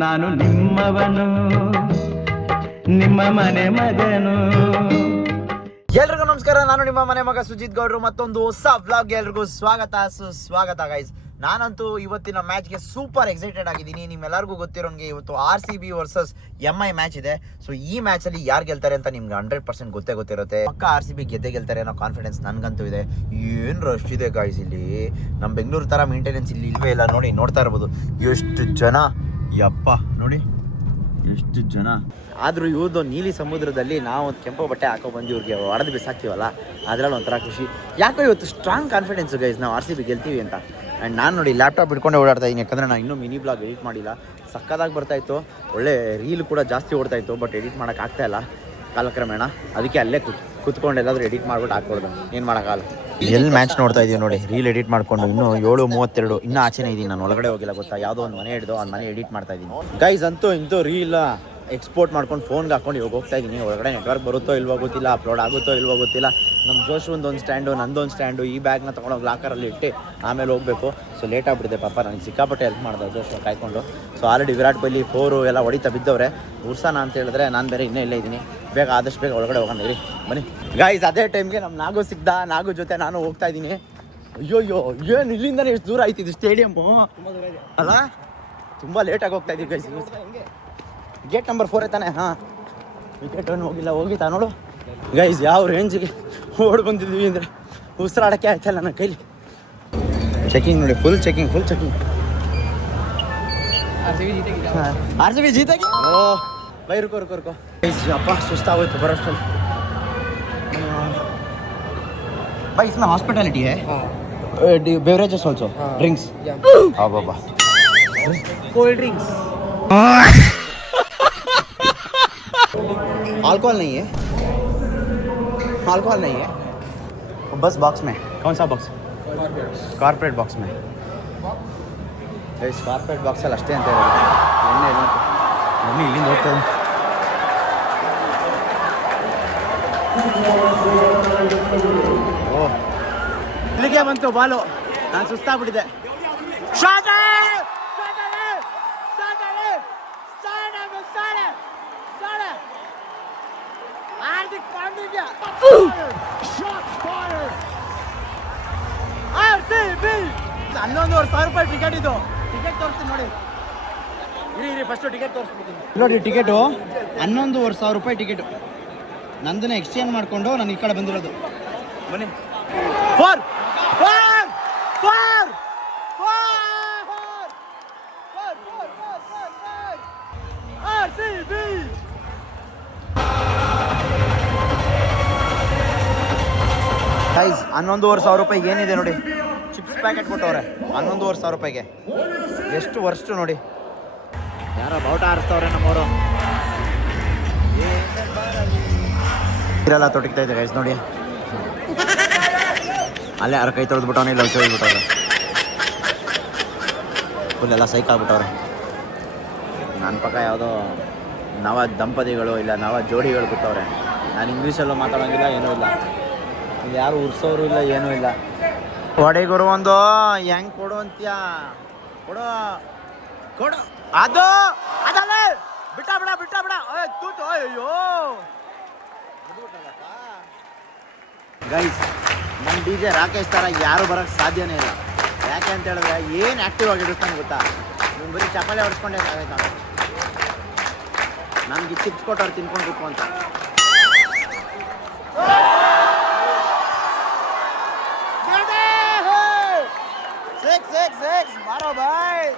ನಾನು ನಿಮ್ಮವನು, ನಿಮ್ಮ ಮನೆ ಮಗನು. ಎಲ್ರಿಗೂ ನಮಸ್ಕಾರ. ನಾನು ನಿಮ್ಮ ಮನೆ ಮಗ ಸುಜಿತ್ ಗೌಡ್ರು. ಮತ್ತೊಂದು ಹೊಸ ವ್ಲಾಗ್ ಎಲ್ರಿಗೂ ಸ್ವಾಗತ ಗೈಸ್. ನಾನಂತೂ ಇವತ್ತಿನ ಮ್ಯಾಚ್ಗೆ ಸೂಪರ್ ಎಕ್ಸೈಟೆಡ್ ಆಗಿದ್ದೀನಿ. ನಿಮ್ಮೆಲ್ಲರಿಗೂ ಗೊತ್ತಿರೋಂಗೆ ಇವತ್ತು RCB ವರ್ಸಸ್ MI ಮ್ಯಾಚ್ ಇದೆ. ಸೊ ಈ ಮ್ಯಾಚಲ್ಲಿ ಯಾರು ಗೆಲ್ತಾರೆ ಅಂತ ನಿಮ್ಗೆ 100% ಗೊತ್ತಿರುತ್ತೆ. ಪಕ್ಕ RCB ಗೆಲ್ತಾರೆ ಅನ್ನೋ ಕಾನ್ಫಿಡೆನ್ಸ್ ನನಗಂತೂ ಇದೆ. ಏನು ರಶ್ ಇದೆ ಗಾಯ್ಸ್ ಇಲ್ಲಿ. ನಮ್ಮ ಬೆಂಗಳೂರು ಥರ ಮೇಂಟೆನೆನ್ಸ್ ಇಲ್ಲಿ ಇಲ್ವೇ ಇಲ್ಲ. ನೋಡ್ತಾ ಇರ್ಬೋದು ಎಷ್ಟು ಜನ, ಯಪ್ಪ ನೋಡಿ ಎಷ್ಟು ಜನ. ಆದರೂ ಇವ್ರದ್ದು ನೀಲಿ ಸಮುದ್ರದಲ್ಲಿ ನಾವು ಒಂದು ಕೆಂಪು ಬಟ್ಟೆ ಹಾಕೋ ಬಂದು ಇವ್ರಿಗೆ ಹೊಡೆದು ಬಿಸಾಕ್ತೀವಲ್ಲ, ಅದರಲ್ಲಿ ಒಂಥರ ಖುಷಿ. ಯಾಕೋ ಇವತ್ತು ಸ್ಟ್ರಾಂಗ್ ಕಾನ್ಫಿಡೆನ್ಸು ಗೈಸ್, ನಾವು RCB ಗೆಲ್ತೀವಿ ಅಂತ. ಆ್ಯಂಡ್ ನಾನು ನೋಡಿ ಲ್ಯಾಪ್ಟಾಪ್ ಹಿಡ್ಕೊಂಡೆ ಓಡಾಡ್ತಾ ಇದ್ದೀನಿ, ಯಾಕಂದರೆ ನಾನು ಇನ್ನೂ ಮಿನಿ ಬ್ಲಾಗ್ ಎಡಿಟ್ ಮಾಡಿಲ್ಲ. ಸಕ್ಕದಾಗಿ ಬರ್ತಾಯಿತ್ತು, ಒಳ್ಳೆ ರೀಲ್ ಕೂಡ ಜಾಸ್ತಿ ಓಡ್ತಾಯಿತ್ತು. ಬಟ್ ಎಡಿಟ್ ಮಾಡೋಕ್ಕಾಗ್ತಾಯಿಲ್ಲ ಕಾಲಕ್ರಮೇಣ. ಅದಕ್ಕೆ ಅಲ್ಲೇ ಕುತ್ಕೊಂಡು ಎಲ್ಲಾದರೂ ಎಡಿಟ್ ಮಾಡ್ಬಿಟ್ಟು ಹಾಕ್ಕೊಡ್ದು, ಏನು ಮಾಡೋಕ್ಕಾಗಲ್ಲ. ಎಲ್ಲಿ ಮ್ಯಾಚ್ ನೋಡ್ತಾ ಇದೀವಿ ನೋಡಿ, ರೀಲ್ ಎಡಿಟ್ ಮಾಡ್ಕೊಂಡು. ಇನ್ನೂ 7:32 ಇನ್ನೂ ಆಚೆನೇ ಇದ್ದೀನಿ, ನಾನು ಒಳಗಡೆ ಹೋಗಿಲ್ಲ ಗೊತ್ತಾ. ಯಾವುದೋ ಒಂದು ಮನೆ ಹಿಡಿದು ಆ ಮನೆ ಎಡಿಟ್ ಮಾಡ್ತಾ ಇದ್ದೀನಿ ಗೈಸ್. ಇಂತೂ ರೀಲ್ ಎಕ್ಸ್ಪೋರ್ಟ್ ಮಾಡ್ಕೊಂಡು ಫೋನ್ಗೆ ಹಾಕೊಂಡು ಇವಾಗ ಹೋಗ್ತಾ ಇದ್ದೀನಿ. ಒಳಗಡೆ ನೆಟ್ವರ್ಕ್ ಬರುತ್ತೋ ಇಲ್ವೋ ಗೊತ್ತಿಲ್ಲ, ಅಪ್ಲೋಡ್ ಆಗುತ್ತೋ ಇಲ್ವೋ ಗೊತ್ತಿಲ್ಲ. ನಮ್ಮ ಜೋಶ್ ಒಂದು ಸ್ಟ್ಯಾಂಡು, ನಂದೊಂದು ಸ್ಟ್ಯಾಂಡು, ಈ ಬ್ಯಾಗ್ನ ತೊಗೊಂಡೋಗಿ ಲಾಕರಲ್ಲಿ ಇಟ್ಟು ಆಮೇಲೆ ಹೋಗಬೇಕು. ಸೊ ಲೇಟ್ ಆಗಿಬಿಟ್ಟಿದೆ ಪಾಪ. ನನಗೆ ಸಿಕ್ಕಾಪಟ್ಟೆ ಹೆಲ್ಪ್ ಮಾಡಿದೆ ಜೋಶ್ ಕಾಯ್ಕೊಂಡು. ಸೊ ಆಲ್ರೆಡಿ ವಿರಾಟ್ ಕೊಹ್ಲಿ 4 ಎಲ್ಲ ಹೊಡಿತಾ ಬಿದ್ದವ್ರೆ. ಉರ್ಸೋಣ ಅಂತ ಹೇಳಿದ್ರೆ ನಾನು ಬೇರೆ ಇನ್ನೇ ಇಲ್ಲೇ ಇದ್ದೀನಿ. ಬೇಗ ಆದಷ್ಟು ಬೇಗ ಒಳಗಡೆ ಹೋಗೋಣ ಇರಿ ಬನ್ನಿ ಗೈಸ್. ಅದೇ ಟೈಮ್ಗೆ ನಮ್ಮ ನಾಗು ಸಿಗ್ದ. ನಾಗು ಜೊತೆ ನಾನು ಹೋಗ್ತಾ ಇದ್ದೀನಿ. ಅಯ್ಯೋ ಏನು ಇಲ್ಲಿಂದನೇ ಎಷ್ಟು ದೂರ ಆಯ್ತಿದ್ದು ಸ್ಟೇಡಿಯಮ್ಮು ಅಲ್ಲ. ತುಂಬ ಲೇಟಾಗಿ ಹೋಗ್ತಾ ಇದ್ದೀವಿ ಗೈಸ್. ಗೇಟ್ ನಂಬರ್ 4 ತಾನೆ. ಹಾಂ, ವಿಕೆಟ್ ಹೋಗಿತಾ ನೋಡು ಗೈಸ್. ಯಾವ ರೇಂಜಿಗೆ ಓಡ್ ಬಂದಿದ್ದೀವಿ ಅಂದರೆ ಉಸಿರಾಡೋಕ್ಕೆ ಆಯ್ತಲ್ಲ ನನ್ನ ಕೈಲಿ. ಚೆಕಿಂಗ್ ನೋಡಿ, ಫುಲ್ ಚೆಕಿಂಗ್. RCB ಜೀತಾಗಿ. ಓ ಬೈ ರುಕೋ ಗೈಸ್. ಅಪ್ಪ ಸುಸ್ತಾಗೋಯ್ತು ಬರೋಷ್ಟಲ್ಲಿ. ಬೈ इसमें हॉस्पिटैलिटी है, बेवरेजेस ऑल्सो, ड्रिंक्स. हाँ बाबा, कोल्ड ड्रिंक्स. अल्कोहल नहीं है. बस बॉक्स में. कौन सा बॉक्स? ಕಾರ್ಪೊರೇಟ್ ಬಾಕ್ಸ್ में. ಗೈಸ್ ಕಾರ್ಪೊರೇಟ್ ಬಾಕ್ಸಲ್ಲಿ ಅಷ್ಟೇ ಅಂತ ಹೇಳೋದು. ಎಣ್ಣೆ ಇಲ್ಲ ಅಂತ ಬನ್ನಿ ಇಲ್ಲಿಂದ ಹೋಗ್ತದೆ. ಓ ಇಲ್ಲಿಗೆ ಬಂತು ಬಾಲು. ನಾನು ಸುಸ್ತಾಗ್ಬಿಟ್ಟಿದ್ದೆ. ಹಾರ್ದಿಕ್ ಪಾಂಡ್ಯ RCB 11,000 ರೂಪಾಯಿ ಟಿಕೆಟ್. ಇದು ಟಿಕೆಟ್ ತೋರಿಸ್ತೀನಿ ನೋಡಿ. ಇರಿ ಫಸ್ಟು ಟಿಕೆಟ್ ತೋರಿಸ್ಬಿಡ್ತೀನಿ ನೋಡಿ. ಟಿಕೆಟು 11,000 ರೂಪಾಯಿ ಟಿಕೆಟು. ನಂದನ್ನ ಎಕ್ಸ್ಚೇಂಜ್ ಮಾಡಿಕೊಂಡು ನಾನು ಈ ಕಡೆ ಬಂದಿರೋದು. ಬನ್ನಿ. 4 RCB. ಗೈಸ್ 11,000 ರೂಪಾಯಿಗೆ ಏನಿದೆ ನೋಡಿ. ಚಿಪ್ಸ್ ಪ್ಯಾಕೆಟ್ ಕೊಟ್ಟವ್ರೆ 11,000 ರೂಪಾಯಿಗೆ. ಎಷ್ಟು ವರ್ಷ ನೋಡಿ. ಯಾರೋ ಬಾವುಟ ಆರಿಸ್ತವ್ರೆ ನಮ್ಮವರು. ಇರೆಲ್ಲ ತೊಟ್ಟಿಗ್ತಾ ಇದೆ ಗೈಸ್ ನೋಡಿ. ಅಲ್ಲೇ ಯಾರು ಕೈ ತೊಳೆದ್ಬಿಟ್ಟವನೇ, ಇಲ್ಲ ತೊಳೆದ್ಬಿಟ್ಟವ್ರೆ. ಫುಲ್ ಎಲ್ಲ ಸೈಕ್ ಆಗ್ಬಿಟ್ಟವ್ರೆ. ನನ್ನ ಪಕ್ಕ ಯಾವುದೋ ನವ ದಂಪತಿಗಳು ಇಲ್ಲ ನವ ಜೋಡಿಗಳು ಬಿಟ್ಟವ್ರೆ. ನಾನು ಇಂಗ್ಲೀಷಲ್ಲೂ ಮಾತಾಡೋಂಗಿಲ್ಲ, ಏನೂ ಇಲ್ಲ. ಯಾರು ಉರ್ಸೋರು ಇಲ್ಲ, ಏನೂ ಇಲ್ಲ. ಹೊಡೆಗುರು ಒಂದು ಹೆಂಗ್ ಕೊಡು ಅಂತ್ಯ. ಕೊಡು ಅದು ಅದಲ್ಲ. ಬಿಟ್ಟ ಬಿಡ. ತೂತು. ಅಯ್ಯೋ ಗೈಸ್, ನಮ್ಮ DJ ರಾಕೇಶ್ ಥರ ಯಾರು ಬರೋಕ್ಕೆ ಸಾಧ್ಯನೇ ಇಲ್ಲ. ಯಾಕೆ ಅಂತ ಹೇಳಿದ್ರೆ ಏನು ಆ್ಯಕ್ಟಿವ್ ಆಗಿರುತ್ತಾನೆ ಗೊತ್ತಾ. ನೀವು ಬರೀ ಚಪ್ಪಾಳೆ ಹೊಡ್ಸ್ಕೊಂಡೇ ಆಯ್ತು. ನಮ್ಗೆ ಚಿಪ್ಸ್ ಕೊಟ್ಟವ್ರು ತಿನ್ಕೊಂಡು ಕೂತ್ಕೊಂತ. ಮಾರೋ ಬಾಯ್.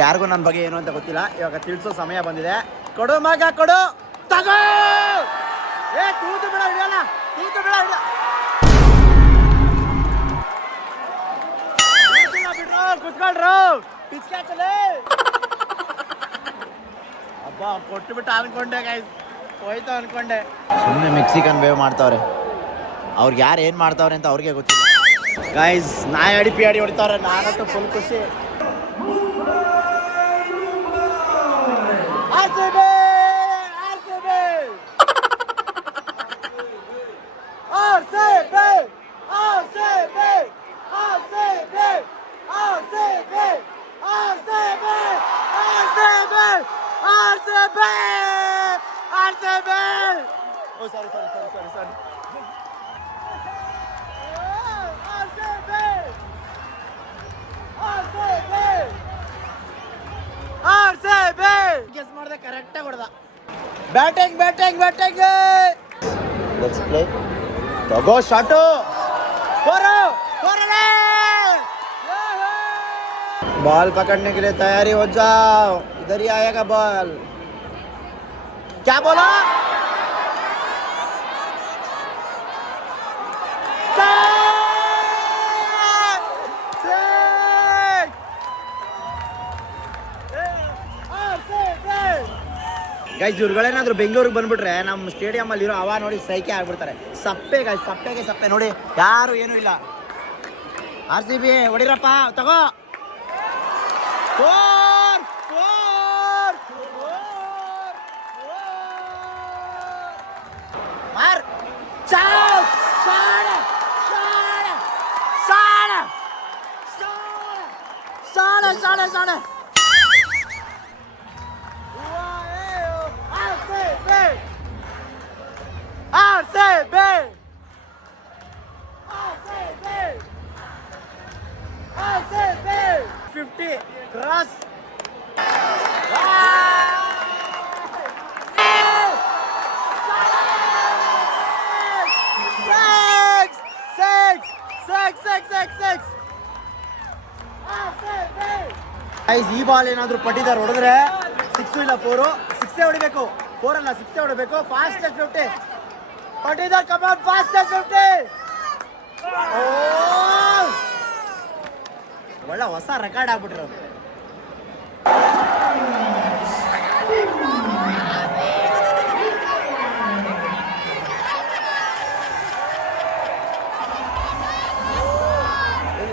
ಯಾರಿಗೂ ನನ್ನ ಬಗ್ಗೆ ಏನು ಅಂತ ಗೊತ್ತಿಲ್ಲ. ಇವಾಗ ತಿಳಿಸೋ ಸಮಯ ಬಂದಿದೆ. ಕೊಡು ಮಗ ಕೊಡು, ತಗೋ. ತೂತು ಬಿಡ ಹಿಡಿಯಲ್ಲ. ಕುತ್ಕೊಳ್ರು ಪಿಚ್ಕಾಚಲೇ. ಅಬ್ಬ ಕೊಟ್ಟುಬಿಟ್ಟು ಅನ್ಕೊಂಡೆ ಗೈಸ್, ಹೋಯ್ತು ಅನ್ಕೊಂಡೆ. ಸುಮ್ಮನೆ ಮೆಕ್ಸಿಕನ್ ವೇವ್ ಮಾಡ್ತಾವ್ರೆ. ಅವ್ರಿಗೆ ಯಾರು ಏನು ಮಾಡ್ತಾವ್ರೆ ಅಂತ ಅವ್ರಿಗೆ ಗೊತ್ತಿಲ್ಲ ಗೈಸ್. ನಾಯಿ ಅಡಿ ಹೊಡಿತಾವ್ರೆ. ನಾನಂತೂ ಫುಲ್ ಖುಷಿ. RCB batting batting batting let's play ತಗೋ ಶಾಟು बॉल पकड़ने के लिए तैयारी हो जाओ इधर ही आएगा बॉल क्या बोला ಗೈಸ್ ಇವ್ರುಗಳೇನಾದ್ರು ಬೆಂಗಳೂರಿಗೆ ಬಂದ್ಬಿಟ್ರೆ ನಮ್ಮ ಸ್ಟೇಡಿಯಂ ಅಲ್ಲಿ ಇರೋ ಹವಾ ನೋಡಿ ಸೈಕೆ ಆಗ್ಬಿಡ್ತಾರೆ ಸಪ್ಪೆ ಗೈಸ್ ಸಪ್ಪೆಗೆ ಸಪ್ಪೆ ನೋಡಿ ಯಾರು ಏನೂ ಇಲ್ಲ ಆರ್ ಸಿ ಬಿ ಹೊಡಿರಪ್ಪ ತಗೋ मार चाओ साढ़े साढ़े साढ़े साढ़े साढ़े साढ़े क्रॉस ಈ ಬಾಲ್ ಏನಾದ್ರು ಪಟ್ಟಿದಾರ್ ಹೊಡೆದ್ರೆ 6 ಇಲ್ಲ 4 6 ಹೊಡಿಬೇಕು 4 ಅಲ್ಲ 6 ಹೊಡಿಬೇಕು ಫಾಸ್ಟೆಸ್ಟ್ 50 ಪಟ್ಟಿದಾರ್ ಕಮಾನ್ ಫಾಸ್ಟೆಸ್ಟ್ 50 ಓ ಒಳ್ಳೆ ಹೊಸ record ಆಗ್ಬಿಟ್ಟಿರೋದು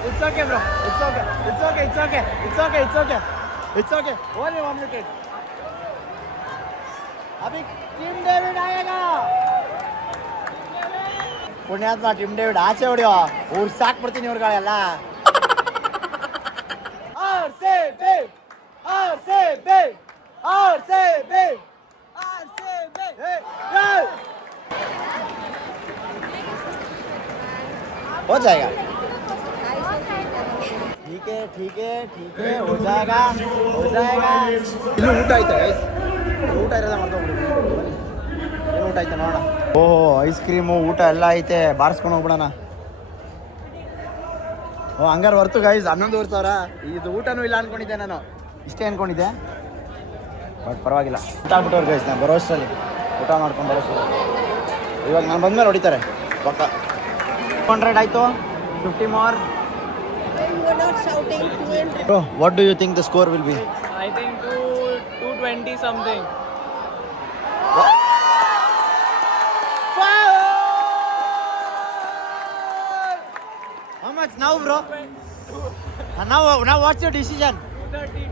It's okay, bro. It's okay. It's okay. It's okay. It's okay. It's okay. It's okay. Only 1 minute. अभी टीम डेविड आएगा. ಪುಣ್ಯಾತ್ಮ ಟಿಮ್ ಡೇವಿಡ್ ಆಚೆ ಹೊಡಿಯೋ ಊರ್ ಸಾಕ್ ಬಿಡ್ತೀನಿ ಇವ್ರುಗಳೆಲ್ಲ हो जाएगा ठीक है ठीक है ठीक है हो जाएगा ಇನ್ನು ಊಟ ಆಯ್ತಾ ಗೈಸ್ ಊಟ ಇರೋದ ಮಾಡ್ಕೊಂಡ್ಬಿಡಿ ಏನು ಊಟ ಆಯ್ತಾ ನೋಡೋಣ ಓಹೋ ಐಸ್ ಕ್ರೀಮು ಊಟ ಎಲ್ಲ ಐತೆ ಬಾರಿಸ್ಕೊಂಡು ಹೋಗ್ಬಿಡೋಣ ಓ ಹಂಗಾರೆ ಹೊರ್ತು ಗೈಸ್ 11,000 ಇದು ಊಟನೂ ಇಲ್ಲ ಅನ್ಕೊಂಡಿದ್ದೆ ನಾನು ಇಷ್ಟೇ ಅನ್ಕೊಂಡಿದ್ದೆ ಬಟ್ ಪರವಾಗಿಲ್ಲ ಊಟ ಆಗ್ಬಿಟ್ಟವ್ರು ಗೈಸ್ ನಾನು ಬರೋಷ್ಟರಲ್ಲಿ ಊಟ ಮಾಡ್ಕೊಂಡು ಬರೋಷ್ಟರಲ್ಲಿ ಇವಾಗ ನಾನು ಬಂದ್ಮೇಲೆ ಹೊಡಿತಾರೆ ಪಕ್ಕ 200 ಆಯಿತು 50 more. You are not shouting 200. Bro, what do you think the score will be? I think 220 something. How much now, bro? Now what's your decision? 230,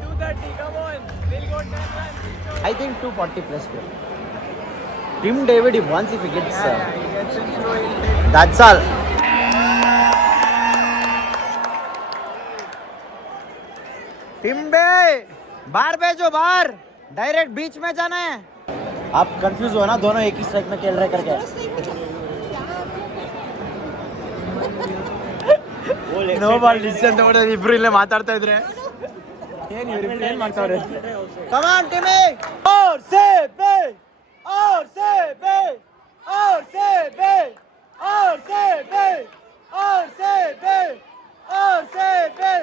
come on. We'll go 10 runs. I think 240 plus, bro. Tim David, if he gets... He gets in slow, he'll take. That's all. टिम्बे बाहर भेजो बाहर direct बीच में जाना है आप confuse हो ना दोनों एक ही स्ट्राइक में खेल रहे करके नो बॉल डिसीजन ತಗೊಂಡ್ರೆ ಇಬ್ರು ಇಲ್ಲೇ ಮಾತಾಡ್ತಾ ಇದ್ರೆ ಏನು ಇವ್ರು ಏನು ಮಾಡ್ತಾವ್ರೆ ಕಮ್ ಆನ್ ಟಿಮ್ಮಿ और से बे और से बे और से बे और से बे और से बे और से बे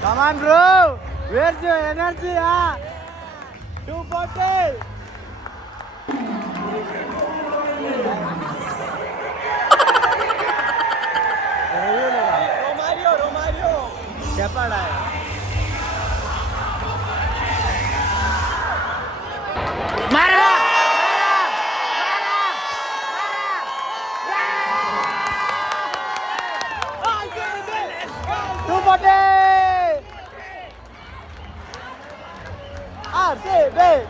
Come on, bro. Where's your energy, huh? 240. Romario. Shepherd आया. मारा. 240. RCB.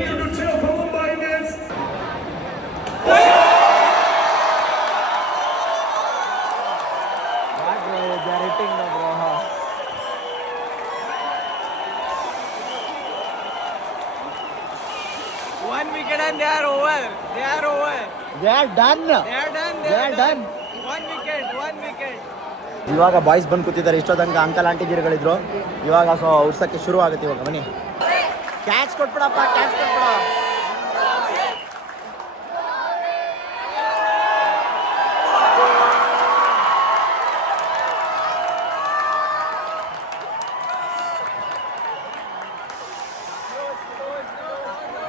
One wicket and they are over. They are over. They are done. They are done. They are done. One wicket. One wicket. ಇವಾಗ boys ಬಂದು ಕೂತಿದ್ದಾರೆ. ಇಷ್ಟೋ ತನಕ uncle aunty ಗಿರಿಗಳಿದ್ರು. ಇವಾಗ so ಉಡ್ಸಕ್ಕೆ ಶುರು ಆಗುತ್ತೆ ಇವಾಗ. ಬನ್ನಿ, ಕ್ಯಾಚ್ ಕೊಟ್ಬಿಡಪ್ಪ, ಕ್ಯಾಚ್ ಕೊಟ್ಬಿಡ.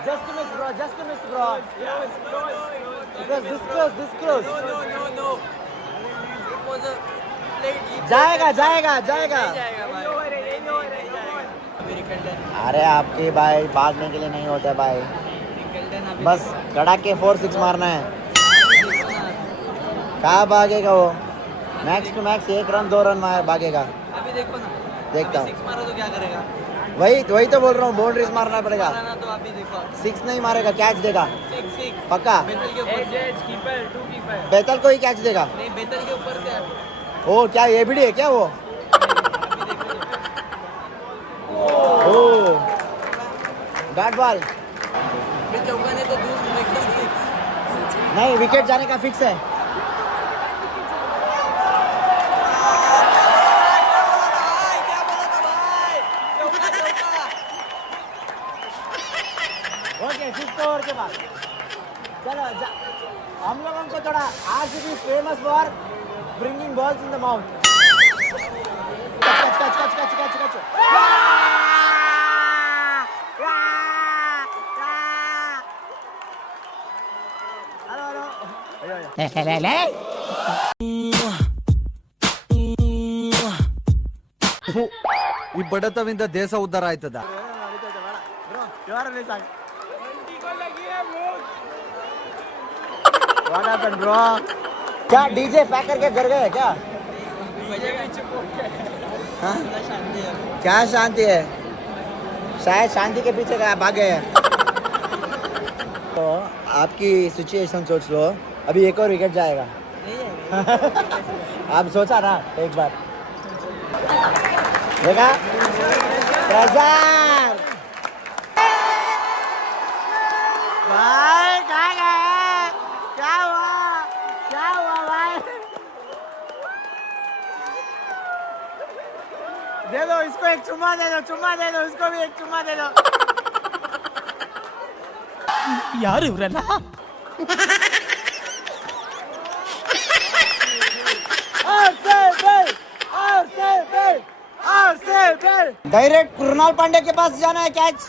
Just to miss, bro. Just to miss, bro. Because this close, this close. No. It was a late. जाएगा, जाएगा, जाएगा. अरे आपके भाई भागने के लिए नहीं होता भाई. बस कड़ा के 4-6 मारना है. कहाँ भागेगा वो? Max to max 1 run 2 run भागेगा. अभी देखो ना. देखता हूँ. 6 मारो तो क्या करेगा? वही तो बोल रहा हूँ. बाउंड्रीज मारना पड़ेगा. मारना तो अभी देखो. 6 नहीं मारेगा, कैच देगा. 6. पक्का. बेतल के ऊपर से. Keeper, 2 keeper. बेतल को ही कैच देगा. नहीं, बेतल के ऊपर से. ओ क्या ये भी है क्या वो? अभी देखो. ओ बैट बॉल. फिर चौका ने तो दूर एकदम 6. नहीं, विकेट जाने का फिक्स है. ओके, 5th ओवर के बाद चलो हम लोगों को थोड़ा RCB famous for bringing balls in the mouth. कच. हेलो. ಈ ಬಡತವಿಂದ ದೇಶ ಉದ್ಧಾರ ಆಯ್ತದ. What happened, bro? क्या डीजे पैकर के घर गए क्या? हाँ? क्या शांति है? शायद शांति के पीछे क्या भाग गए. तो आपकी सिचुएशन सोच लो. अभी एक और विकेट जाएगा. आप सोचा ना एक बार. देखा? प्रजार भाई कहाँ गए? क्या हुआ भाई? दे दो इसको एक चुम्मा दे दो इसको भी एक चुम्मा दे दो. ಯಾರು ಇವರೆಲ್ಲ? डायरेक्ट कृणाल पांडे के पास जाना है कैच.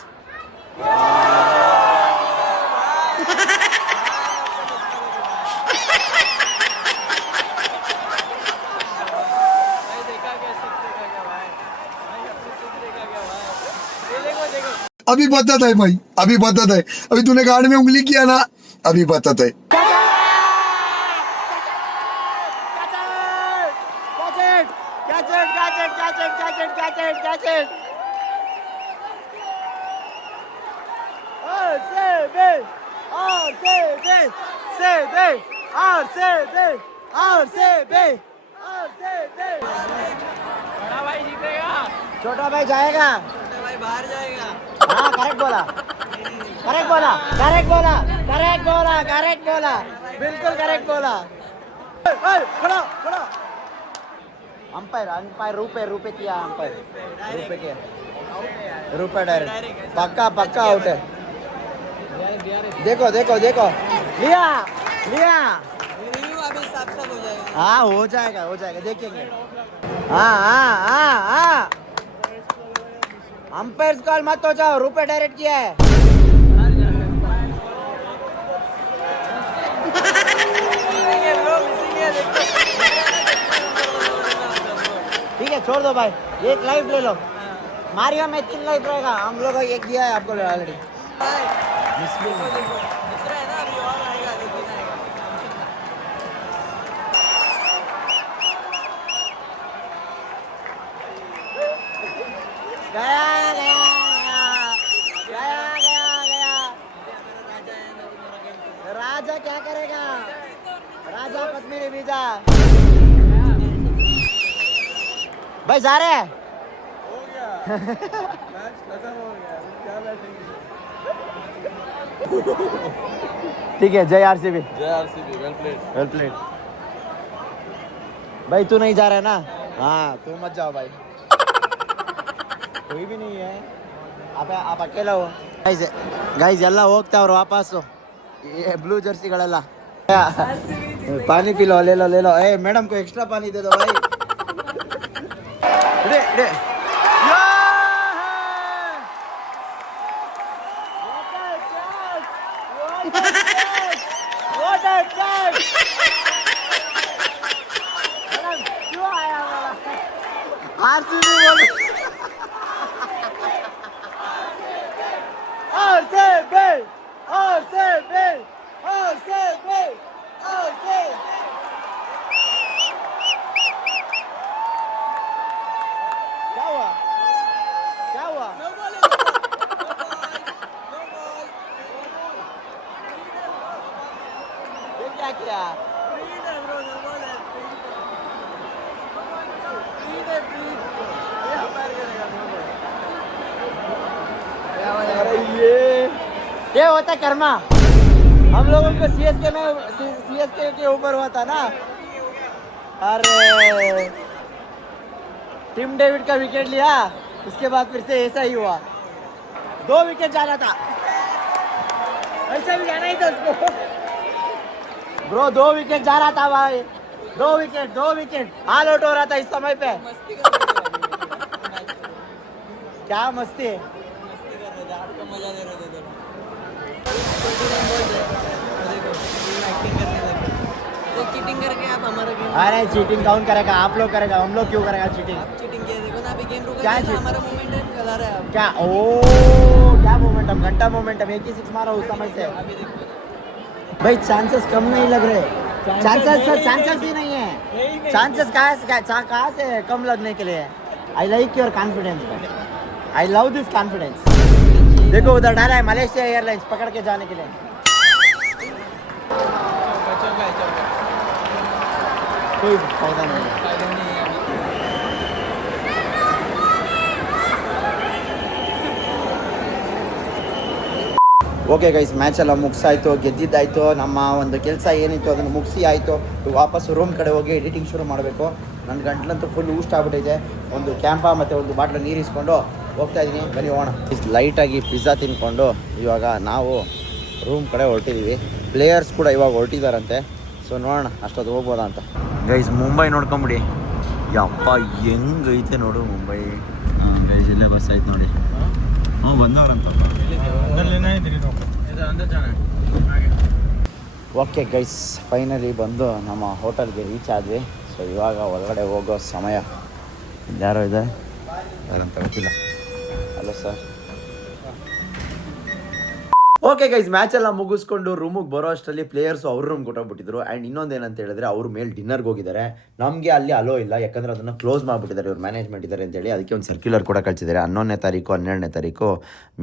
अभी बताता है भाई, अभी बताता है. अभी तूने गाड़ में उंगली किया ना, अभी बताता है. बड़ा भाई जीतेगा. छोटा भाई जाएगा. छोटा भाई बाहर जाएगा. हाँ करेक्ट बोला. बिल्कुल करेक्ट बोला. खड़ा. अंपायर रुपए किया. रुपए डायरेक्ट. पक्का आउट है. देखो लिया. रिव्यू अभी साफ हो जाएगा. हाँ हो जाएगा देखेंगे. हाँ अंपायर कॉल मत हो जाओ. रुपए डायरेक्ट किया है. ठीक है छोड़ दो भाई. एक लाइफ ले लो. मारियो में 3 लाइफ रहेगा. हम लोग एक दिया है आपको ऑलरेडी. दूसरा है ना, अभी और आएगा. लेकिन आएगा. गया. राजा क्या करेगा राजा पद्मिनी बीजा भाई जा रहे हैं हो गया मैच खत्म हो गया क्या बैठेंगे ठीक है जय आरसीबी वेल प्लेड भाई तू नहीं जा रहा है ना हाँ तू मत जाओ भाई कोई भी नहीं है आप अकेला हो गाइस ಎಲ್ಲ ಹೋಗ್ತಾವ್ರು ವಾಪಸ್ಸು ये ब्लू जर्सीಗಳೆಲ್ಲ पानी पी लो ले लो ए मैडम को एक्स्ट्रा पानी दे दो भाई दे क्या हुआ ये क्या किया ये होता है कर्मा हम लोगों को सीएसके के ऊपर हुआ था ना अरे टिम डेविड का विकेट लिया उसके बाद फिर से ऐसा ही हुआ 2 विकेट जाना था ऐसा भी जाना ही था उसको ब्रो 2 विकेट जा रहा था भाई 2 विकेट ऑल आउट हो रहा था इस समय पे क्या मस्ती है मजा दे रहे थे चीटिंग करके आप हमारा गेम अरे चीटिंग कौन करेगा आप लोग करेगा हम लोग क्यों करेगा चीटिंग चीटिंग किया देखो ना अभी गेम रुका क्या है चीट? हमारा मोमेंटम चला रहा है अब क्या ओ क्या मोमेंटम घंटा मोमेंटम एक ही 6 मारा उस समय से अभी देखो भाई चांसेस कम नहीं लग रहे चांसेस ही नहीं है चांसेस कहाँ से कम लगने के लिए I like your confidence I love this confidence देखो उधर डाला है मलेशिया एयरलाइंस पकड़ के जाने के लिए कोई फायदा नहीं है ಓಕೆ ಗೈಸ್ ಮ್ಯಾಚ್ ಎಲ್ಲ ಮುಗಿಸಾಯ್ತು ಗೆದ್ದಿದ್ದಾಯಿತು ನಮ್ಮ ಒಂದು ಕೆಲಸ ಏನಿತ್ತು ಅದನ್ನು ಮುಗಿಸಿ ಆಯಿತು ವಾಪಸ್ ರೂಮ್ ಕಡೆ ಹೋಗಿ ಎಡಿಟಿಂಗ್ ಶುರು ಮಾಡಬೇಕು ನನ್ನ ಗಂಟ್ಲಂತೂ ಫುಲ್ ಊಷ್ಟ ಆಗ್ಬಿಟ್ಟಿದೆ ಒಂದು ಕ್ಯಾಂಪ ಮತ್ತು ಒಂದು ಬಾಟ್ಲು ನೀರು ಇಸ್ಕೊಂಡು ಹೋಗ್ತಾ ಇದ್ದೀನಿ ಬನ್ನಿ ಹೋಗೋಣ ಲೈಟಾಗಿ ಪಿಜ್ಜಾ ತಿನ್ಕೊಂಡು ಇವಾಗ ನಾವು ರೂಮ್ ಕಡೆ ಹೊರಟಿದ್ದೀವಿ ಪ್ಲೇಯರ್ಸ್ ಕೂಡ ಇವಾಗ ಹೊರಟಿದ್ದಾರಂತೆ ಸೊ ನೋಡೋಣ ಅಷ್ಟೊತ್ತು ಹೋಗ್ಬೋದಾ ಅಂತ ಗೈಸ್ ಮುಂಬೈ ನೋಡ್ಕೊಂಬಿಡಿ ಯಪ್ಪ ಹೆಂಗೈತೆ ನೋಡು ಮುಂಬೈ ಗೈಸ್ ಇಲ್ಲೇ ಬಸ್ ಆಯ್ತು ನೋಡಿ ಹ್ಞೂ ಬಂದವ್ರಂತ ಓಕೆ ಗೈಸ್ ಫೈನಲಿ ಬಂದು ನಮ್ಮ ಹೋಟೆಲ್ಗೆ ರೀಚ್ ಆದ್ವಿ ಸೊ ಇವಾಗ ಒಳಗಡೆ ಹೋಗೋ ಸಮಯ ಯಾರೋ ಇದೆ ಯಾರಂತ ಗೊತ್ತಿಲ್ಲ hello sir okay guys match ಎಲ್ಲ ಮುಗಿಸ್ಕೊಂಡು ರೂಮಿಗೆ ಬರೋ ಅಷ್ಟರಲ್ಲಿ ಪ್ಲೇಯರ್ಸು ಅವ್ರ ರೂಮ್ ಕೊಟ್ಟೋಗ್ಬಿಟ್ಟಿದ್ರು ಆ್ಯಂಡ್ ಇನ್ನೊಂದು ಏನಂತ ಹೇಳಿದ್ರೆ ಅವ್ರ ಮೇಲೆ ಡಿನ್ನರ್ಗೆ ಹೋಗಿದ್ದಾರೆ ನಮಗೆ ಅಲ್ಲಿ ಅಲೋ ಇಲ್ಲ ಯಾಕಂದರೆ ಅದನ್ನು ಕ್ಲೋಸ್ ಮಾಡಿಬಿಟ್ಟಿದ್ದಾರೆ ಇವ್ರು ಮ್ಯಾನೇಜ್ಮೆಂಟ್ ಇದ್ದಾರೆ ಅಂತೇಳಿ ಅದಕ್ಕೆ ಒಂದು ಸರ್ಕ್ಯುಲರ್ ಕೂಡ ಕಳಿಸಿದ್ದಾರೆ 11ನೇ ತಾರೀಕು 12ನೇ ತಾರೀಕು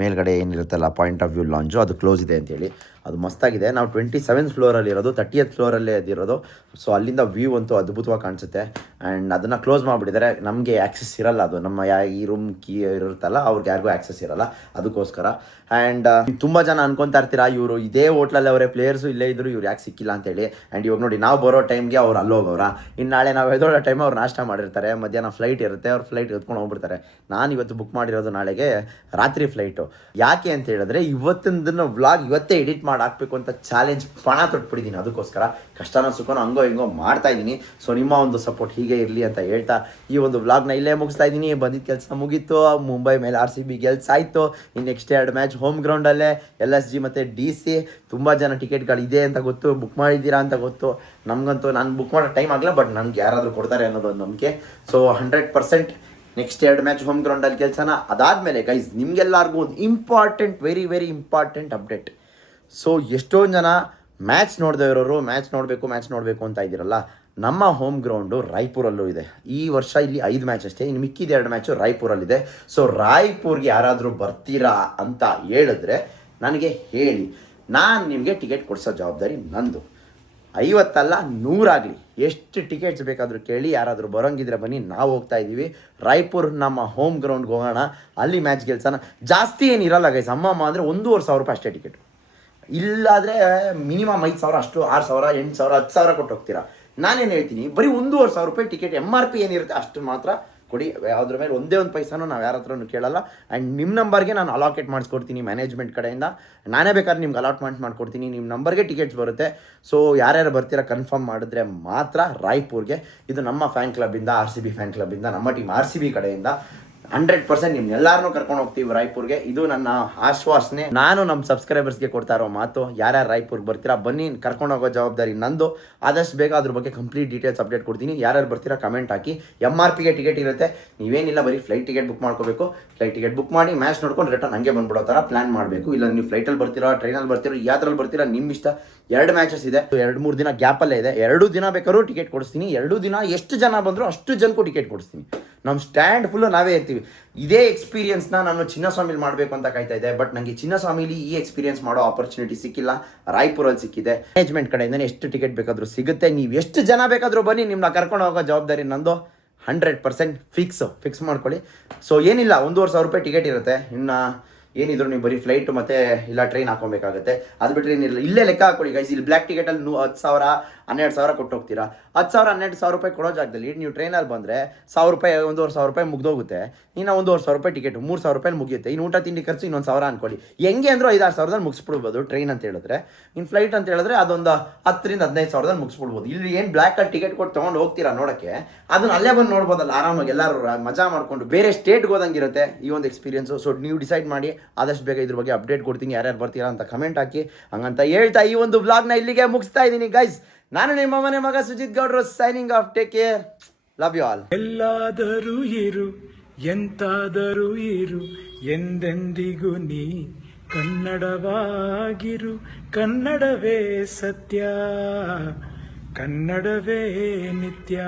ಮೇಲ್ಗಡೆ ಏನಿರುತ್ತಲ್ಲ ಪಾಯಿಂಟ್ ಆಫ್ ವ್ಯೂ ಲಾಂಚು ಅದು ಕ್ಲೋಸ್ ಇದೆ ಅಂತೇಳಿ ಅದು ಮಸ್ತಾಗಿದೆ ನಾವು 27th ಫ್ಲೋರಲ್ಲಿ ಇರೋದು 30th ಫ್ಲೋರಲ್ಲೇ ಅದಿರೋದು ಸೊ ಅಲ್ಲಿಂದ ವ್ಯೂ ಅಂತೂ ಅದ್ಭುತವಾಗಿ ಕಾಣಿಸುತ್ತೆ ಆ್ಯಂಡ್ ಅದನ್ನು ಕ್ಲೋಸ್ ಮಾಡಿಬಿಟ್ಟಿದ್ದಾರೆ ನಮಗೆ ಆ್ಯಕ್ಸೆಸ್ ಇರಲ್ಲ ಅದು ನಮ್ಮ ಈ ರೂಮ್ ಕೀ ಇರುತ್ತಲ್ಲ ಅವ್ರಿಗೆ ಯಾರಿಗೂ ಆ್ಯಕ್ಸೆಸ್ ಇರಲ್ಲ ಅದಕ್ಕೋಸ್ಕರ ಆ್ಯಂಡ್ ತುಂಬ ಜನ ಅನ್ಕೊತಾ ಇರ್ತೀರಾ ಇವರು ಇದೇ ಹೋಟ್ಲಲ್ಲಿ ಅವರೇ ಪ್ಲೇಯರ್ಸು ಇಲ್ಲೇ ಇದ್ರು ಇವ್ರು ಯಾಕೆ ಸಿಕ್ಕಿಲ್ಲ ಅಂತೇಳಿ ಆ್ಯಂಡ್ ಇವಾಗ ನೋಡಿ ನಾವು ಬರೋ ಟೈಮ್ಗೆ ಅವ್ರು ಅಲ್ಲೋಗವ್ರ ಇನ್ನು ನಾಳೆ ನಾವು ಎದೋಳೋ ಟೈಮ್ ಅವ್ರು ನಾಷ್ಟ ಮಾಡಿರ್ತಾರೆ ಮಧ್ಯಾಹ್ನ ಫ್ಲೈಟ್ ಇರುತ್ತೆ ಅವ್ರು ಫ್ಲೈಟ್ ಎತ್ಕೊಂಡು ಹೋಗ್ಬಿಡ್ತಾರೆ ನಾನು ಇವತ್ತು ಬುಕ್ ಮಾಡಿರೋದು ನಾಳೆಗೆ ರಾತ್ರಿ ಫ್ಲೈಟು ಯಾಕೆ ಅಂತ ಹೇಳಿದ್ರೆ ಇವತ್ತಿನ ವ್ಲಾಗ್ ಇವತ್ತೇ ಎಡಿಟ್ ಮಾಡಿ ಹಾಕಬೇಕು ಅಂತ ಚಾಲೆಂಜ್ ಪಣ ತೊಟ್ಬಿಟ್ಟಿದ್ದೀನಿ ಅದಕ್ಕೋಸ್ಕರ ಕಷ್ಟನ ಸುಖನೋ ಹಂಗೋ ಹಿಂಗೋ ಮಾಡ್ತಾ ಇದ್ದೀನಿ ಸೊ ನಿಮ್ಮ ಒಂದು ಸಪೋರ್ಟ್ ಹೀಗೆ ಇರಲಿ ಅಂತ ಹೇಳ್ತಾ ಈ ಒಂದು ವ್ಲಾಗ್ನ ಇಲ್ಲೇ ಮುಗಿಸ್ತಾ ಇದ್ದೀನಿ ಬಂದಿದ್ದ ಕೆಲಸ ಮುಗೀತು ಮುಂಬೈ ಮೇಲೆ RCB ಗೆಲ್ಸಾಯ್ತು ಇನ್ನು ನೆಕ್ಸ್ಟ್ 2 ಮ್ಯಾಚ್ ಹೋಮ್ ಗ್ರೌಂಡಲ್ಲೇ LSG ಮತ್ತು DC ತುಂಬ ಜನ ಟಿಕೆಟ್ಗಳು ಇದೆ ಅಂತ ಗೊತ್ತು ಬುಕ್ ಮಾಡಿದ್ದೀರಾ ಅಂತ ಗೊತ್ತು ನಮಗಂತೂ ನಾನು ಬುಕ್ ಮಾಡೋ ಟೈಮ್ ಆಗಲ್ಲ ಬಟ್ ನನಗೆ ಯಾರಾದರೂ ಕೊಡ್ತಾರೆ ಅನ್ನೋದೊಂದು ನಂಬಿಕೆ ಸೊ 100% ನೆಕ್ಸ್ಟ್ 2 ಮ್ಯಾಚ್ ಹೋಮ್ ಗ್ರೌಂಡಲ್ಲಿ ಕೆಲಸನ ಅದಾದಮೇಲೆ ಗೈಸ್ ನಿಮಗೆಲ್ಲರಿಗೂ ಒಂದು important very very important update so ಎಷ್ಟೊಂದು ಜನ ಮ್ಯಾಚ್ ನೋಡದೇ ಇರೋರು ಮ್ಯಾಚ್ ನೋಡಬೇಕು ಅಂತ ಇದ್ದೀರಲ್ಲ ನಮ್ಮ ಹೋಮ್ ಗ್ರೌಂಡು ರಾಯ್ಪುರಲ್ಲೂ ಇದೆ ಈ ವರ್ಷ ಇಲ್ಲಿ 5 ಮ್ಯಾಚ್ ಅಷ್ಟೇ ಇನ್ನು ಮಿಕ್ಕಿದ 2 ಮ್ಯಾಚು ರಾಯ್ಪುರಲ್ಲಿದೆ ಸೊ ರಾಯ್ಪುರ್ಗೆ ಯಾರಾದರೂ ಬರ್ತೀರಾ ಅಂತ ಹೇಳಿದ್ರೆ ನನಗೆ ಹೇಳಿ ನಾನು ನಿಮಗೆ ಟಿಕೆಟ್ ಕೊಡಿಸೋ ಜವಾಬ್ದಾರಿ ನಂದು. 50 ಅಲ್ಲ 100 ಆಗಲಿ, ಎಷ್ಟು ಟಿಕೆಟ್ಸ್ ಬೇಕಾದರೂ ಕೇಳಿ, ಯಾರಾದರೂ ಬರೋಂಗಿದ್ರೆ ಬನ್ನಿ. ನಾವು ಹೋಗ್ತಾ ಇದ್ದೀವಿ ರಾಯ್ಪುರ್, ನಮ್ಮ ಹೋಮ್ ಗ್ರೌಂಡ್ಗೆ ಹೋಗೋಣ, ಅಲ್ಲಿ ಮ್ಯಾಚ್ ಗೆಲ್ಸೋಣ. ಜಾಸ್ತಿ ಏನಿರಲ್ಲ ಗೈಸ್, ಅಮ್ಮಮ್ಮ ಅಂದರೆ 1,500 ರೂಪಾಯಿ ಅಷ್ಟೇ ಟಿಕೆಟ್. ಇಲ್ಲಾದರೆ ಮಿನಿಮಮ್ 5,000, ಅಷ್ಟು 6,000, 8,000, 10,000 ಕೊಟ್ಟು ಹೋಗ್ತೀರಾ. ನಾನೇನು ಹೇಳ್ತೀನಿ, ಬರೀ 1,500 ರೂಪಾಯಿ ಟಿಕೆಟ್, MRP ಏನಿರುತ್ತೆ ಅಷ್ಟು ಮಾತ್ರ ಕೊಡಿ. ಅದ್ರ ಮೇಲೆ ಒಂದೇ ಒಂದು ಪೈಸಾನು ನಾವು ಯಾರ ಹತ್ರನೂ ಕೇಳಲ್ಲ. ಆ್ಯಂಡ್ ನಿಮ್ಮ ನಂಬರ್ಗೆ ನಾನು ಅಲಾಕೇಟ್ ಮಾಡಿಸ್ಕೊಡ್ತೀನಿ ಮ್ಯಾನೇಜ್ಮೆಂಟ್ ಕಡೆಯಿಂದ. ನಾನೇ ಬೇಕಾದ್ರೆ ನಿಮ್ಗೆ ಅಲಾಟ್ಮೆಂಟ್ ಮಾಡ್ಕೊಡ್ತೀನಿ, ನಿಮ್ಮ ನಂಬರ್ಗೆ ಟಿಕೆಟ್ಸ್ ಬರುತ್ತೆ. ಸೊ ಯಾರ್ಯಾರು ಬರ್ತೀರಾ ಕನ್ಫರ್ಮ್ ಮಾಡಿದ್ರೆ ಮಾತ್ರ ರಾಯ್ಪುರ್ಗೆ. ಇದು ನಮ್ಮ ಫ್ಯಾನ್ ಕ್ಲಬ್ಬಿಂದ, RCB ಫ್ಯಾನ್ ಕ್ಲಬ್ಬಿಂದ, ನಮ್ಮ ಟೀಮ್ RCB ಕಡೆಯಿಂದ 100% ನಿಮ್ನೆಲ್ಲರನ್ನೂ ಕರ್ಕೊಂಡು ಹೋಗ್ತೀವಿ ರಾಯ್ಪುರ್ಗೆ. ಇದು ನನ್ನ ಆಶ್ವಾಸನೆ. ನಾನು ನಮ್ಮ ಸಬ್ಸ್ಕ್ರೈಬರ್ಸ್ಗೆ ಕೊಡ್ತಾ ಇರೋ ಮಾತು, ಯಾರ್ಯಾರು ರಾಯ್ಪುರ್ಗೆ ಬರ್ತೀರಾ ಬನ್ನಿ, ಕರ್ಕೊಂಡು ಹೋಗೋ ಜವಾಬ್ದಾರಿ ನಂದು. ಆದಷ್ಟು ಬೇಗ ಅದ್ರ ಬಗ್ಗೆ ಕಂಪ್ಲೀಟ್ ಡೀಟೇಲ್ಸ್ ಅಪ್ಡೇಟ್ ಕೊಡ್ತೀನಿ. ಯಾರ್ಯಾರು ಬರ್ತೀರಾ ಕಮೆಂಟ್ ಹಾಕಿ. MRPಗೆ ಟಿಕೆಟ್ ಇರುತ್ತೆ, ನೀವೇನಿಲ್ಲ ಬರೀ ಫ್ಲೈಟ್ ಟಿಕೆಟ್ ಬುಕ್ ಮಾಡ್ಕೋಬೇಕು. ಫ್ಲೈಟ್ ಟಿಕೆಟ್ ಬುಕ್ ಮಾಡಿ ಮ್ಯಾಚ್ ನೋಡ್ಕೊಂಡು ರಿಟರ್ನ್ ಹಂಗೆ ಬಂದ್ಬಿಡೋ ಥರ ಪ್ಲಾನ್ ಮಾಡಬೇಕು. ಇಲ್ಲ ನೀವು ಫ್ಲೈಟಲ್ಲಿ ಬರ್ತೀರಾ, ಟ್ರೈನಲ್ಲಿ ಬರ್ತೀರಾ, ಯಾವ್ದ್ರಲ್ಲಿ ಬರ್ತೀರಾ ನಿಮ್ಮ ಇಷ್ಟ. 2 ಮ್ಯಾಚಸ್ ಇದೆ, 2-3 ದಿನ ಗ್ಯಾಪಲ್ಲೇ ಇದೆ. 2 ದಿನ ಬೇಕಾದ್ರೂ ಟಿಕೆಟ್ ಕೊಡಿಸ್ತೀನಿ. 2 ದಿನ ಎಷ್ಟು ಜನ ಬಂದರೂ ಅಷ್ಟು ಜನಕ್ಕೂ ಟಿಕೆಟ್ ಕೊಡಿಸ್ತೀನಿ. ನಮ್ಮ ಸ್ಟ್ಯಾಂಡ್ ಫುಲ್ಲು ನಾವೇ ಇರ್ತೀವಿ. ಇದೇ ಎಕ್ಸ್ಪೀರಿಯನ್ಸ್ನ ನಾನು ಚಿನ್ನಸ್ವಾಮಿಲಿ ಮಾಡಬೇಕು ಅಂತ ಕಾಯ್ತಾ ಇದ್ದೆ, ಬಟ್ ನನಗೆ ಚಿನ್ನಸ್ವಾಮಿಲಿ ಈ ಎಕ್ಸ್ಪೀರಿಯನ್ಸ್ ಮಾಡೋ ಆಪರ್ಚುನಿಟಿ ಸಿಕ್ಕಿಲ್ಲ, ರಾಯ್ಪುರಲ್ಲಿ ಸಿಕ್ಕಿದೆ. ಮ್ಯಾನೇಜ್ಮೆಂಟ್ ಕಡೆಯಿಂದ ಎಷ್ಟು ಟಿಕೆಟ್ ಬೇಕಾದರೂ ಸಿಗುತ್ತೆ. ನೀವು ಎಷ್ಟು ಜನ ಬೇಕಾದರೂ ಬನ್ನಿ, ನಿಮ್ಮನ್ನ ಕರ್ಕೊಂಡು ಹೋಗೋ ಜವಾಬ್ದಾರಿ ನಂದು. 100% ಫಿಕ್ಸ್ ಮಾಡ್ಕೊಳ್ಳಿ. ಸೊ ಏನಿಲ್ಲ, 1,500 ರೂಪಾಯಿ ಟಿಕೆಟ್ ಇರುತ್ತೆ. ಇನ್ನು ಏನಿದ್ರು ನೀವು ಬರೀ ಫ್ಲೈಟು ಮತ್ತು ಇಲ್ಲ ಟ್ರೈನ್ ಹಾಕೊಬೇಕಾಗುತ್ತೆ. ಅದು ಬಿಟ್ಟರೆ ಏನಿಲ್ಲ, ಇಲ್ಲೇ ಲೆಕ್ಕ ಹಾಕೊಳ್ಳಿ ಗೈಸ್. ಇಲ್ಲಿ ಬ್ಲ್ಯಾಕ್ ಟಿಕೆಟಲ್ಲಿ 10,000, 12,000 ಕೊಟ್ಟು ಹೋಗ್ತೀರಾ. 10,000, 12,000 ರೂಪಾಯಿ ಕೊಡೋ ಜಾಗದಲ್ಲಿ ನೀವು ಟ್ರೈನಲ್ಲಿ ಬಂದರೆ 1,000 ರೂಪಾಯಿ, 1,500 ರೂಪಾಯಿ ಮುಗ್ದೋಗುತ್ತೆ. ಇನ್ನು 1,500 ರೂಪಾಯಿ ಟಿಕೆಟು 3,000 ರೂಪಾಯಿ ಮುಗಿಯುತ್ತೆ. ಇನ್ನು ಊಟ ತಿಂಡಿ ಖರ್ಚು ಇನ್ನೊಂದು 1,000 ಅನ್ಕೊಳ್ಳಿ. ಹೆಂಗೆ ಅಂದರೂ 5-6 ಸಾವಿರದಲ್ಲಿ ಮುಗಿಸ್ಬಿಡ್ಬೋದು ಟ್ರೈನ್ ಅಂತ ಹೇಳಿದ್ರೆ. ಇನ್ನು ಫ್ಲೈಟ್ ಅಂತ ಹೇಳಿದ್ರೆ ಅದೊಂದು 10,000-15,000 ಸಾವಿರದಲ್ಲಿ ಮುಗಿಸ್ಬಿಡ್ಬೋದು. ಇಲ್ಲಿ ಏನು ಬ್ಲ್ಯಾಕಲ್ಲಿ ಟಿಕೆಟ್ ಕೊಟ್ಟು ತೊಗೊಂಡು ಹೋಗ್ತೀರಾ ನೋಡೋಕ್ಕೆ, ಅದನ್ನ ಅಲ್ಲೇ ಬಂದು ನೋಡ್ಬೋದಲ್ಲ ಆರಾಮಾಗಿ, ಎಲ್ಲರೂ ಮಜಾ ಮಾಡಿಕೊಂಡು ಬೇರೆ ಸ್ಟೇಟ್ಗೆ ಹೋದಂಗಿರುತ್ತೆ ಈ ಒಂದು ಎಕ್ಸ್ಪೀರಿಯನ್ಸು. ಸೊ ನೀವು ಡಿಸೈಡ್ ಮಾಡಿ, ಆದಷ್ಟು ಬೇಗ ಇದ್ರ ಬಗ್ಗೆ ಅಪ್ಡೇಟ್ ಕೊಡ್ತೀನಿ. ಯಾರ್ಯಾರು ಬರ್ತೀರಾ ಅಂತ ಕಮೆಂಟ್ ಹಾಕಿ. ಹಂಗಂತ ಹೇಳ್ತಾ ಈ ಒಂದು ವ್ಲಾಗ್ನ ಇಲ್ಲಿಗೆ ಮುಗಿಸ್ತಾ ಇದ್ದೀನಿ ಗೈಸ್. ನಾನು ನಿಮ್ಮ ಮನೆ ಮಗ ಸುಜಿತ್ ಗೌಡ್ರು, signing off. Take care, love you all. ಎಲ್ಲಾದರೂ ಇರು, ಎಂತಾದರೂ ಇರು, ಎಂದೆಂದಿಗೂ ನೀ ಕನ್ನಡವಾಗಿರು. ಕನ್ನಡವೇ ಸತ್ಯ, ಕನ್ನಡವೇ ನಿತ್ಯ.